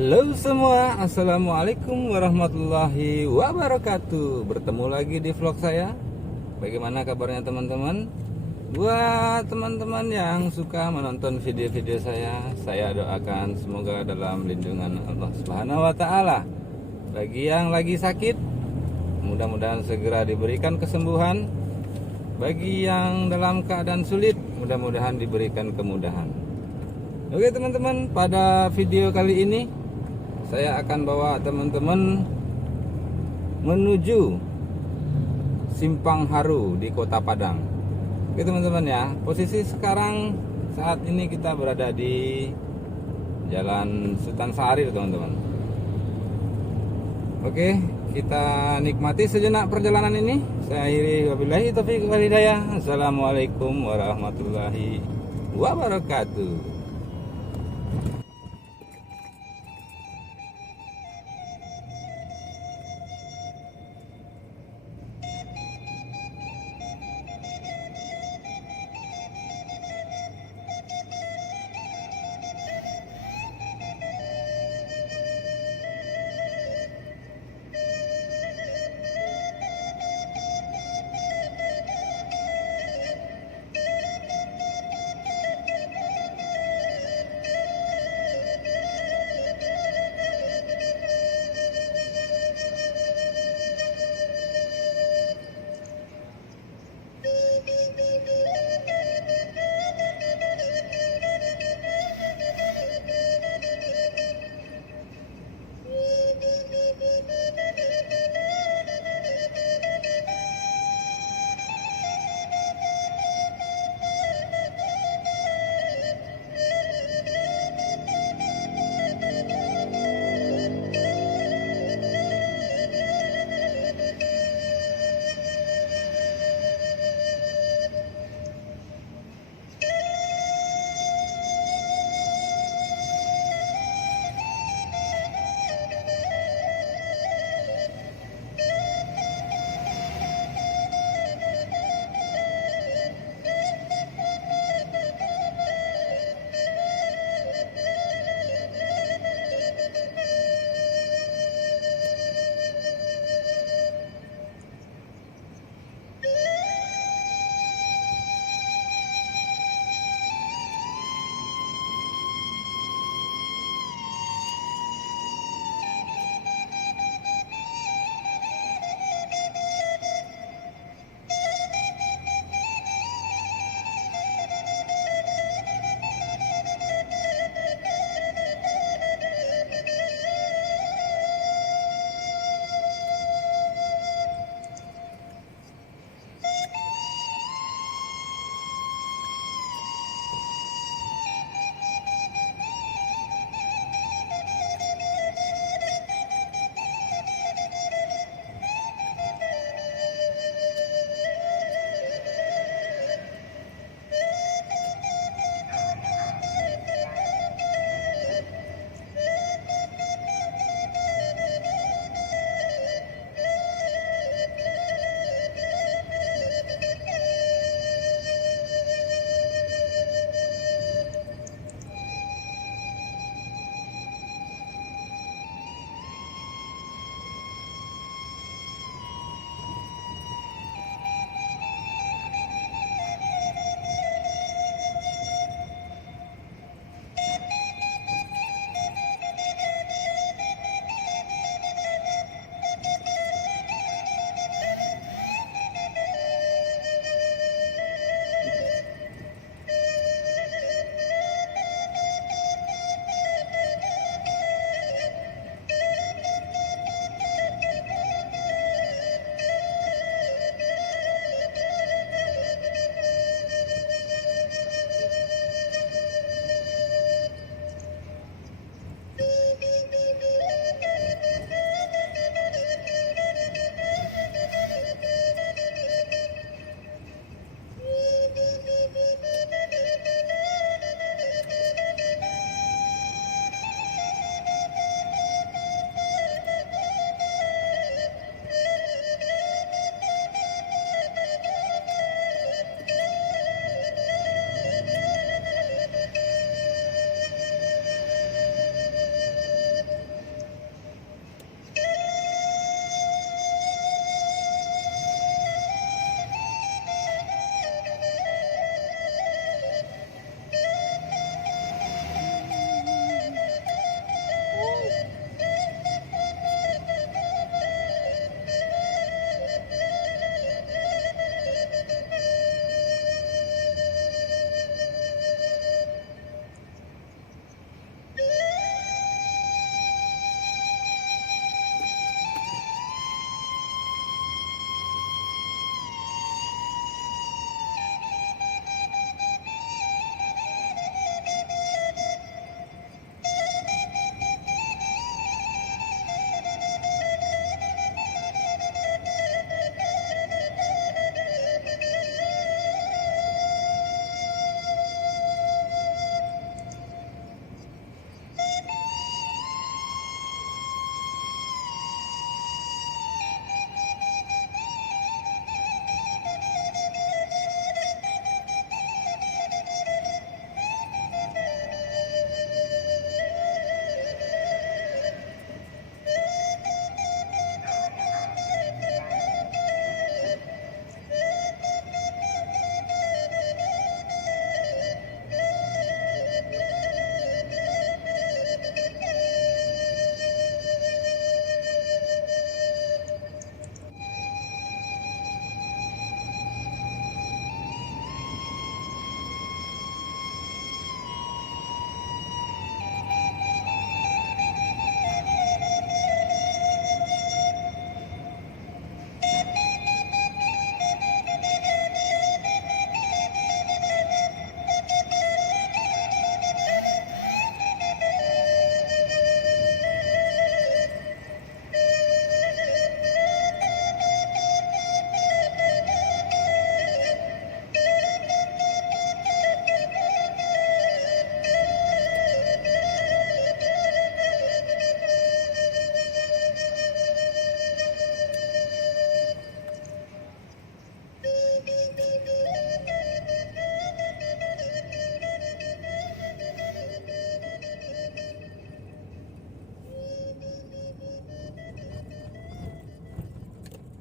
Halo semua, assalamualaikum warahmatullahi wabarakatuh. Bertemu lagi di vlog saya. Bagaimana kabarnya teman-teman? Buat teman-teman yang suka menonton video-video saya doakan semoga dalam lindungan Allah Subhanahu wa Ta'ala. Bagi yang lagi sakit, mudah-mudahan segera diberikan kesembuhan. Bagi yang dalam keadaan sulit, mudah-mudahan diberikan kemudahan. Oke teman-teman, pada video kali ini saya akan bawa teman-teman menuju Simpang Haru di Kota Padang. Oke teman-teman ya, posisi sekarang saat ini kita berada di Jalan Sultan Syahrir teman-teman. Oke, kita nikmati sejenak perjalanan ini. Saya akhiri, wabillahi taufiq wal hidayah. Assalamualaikum warahmatullahi wabarakatuh.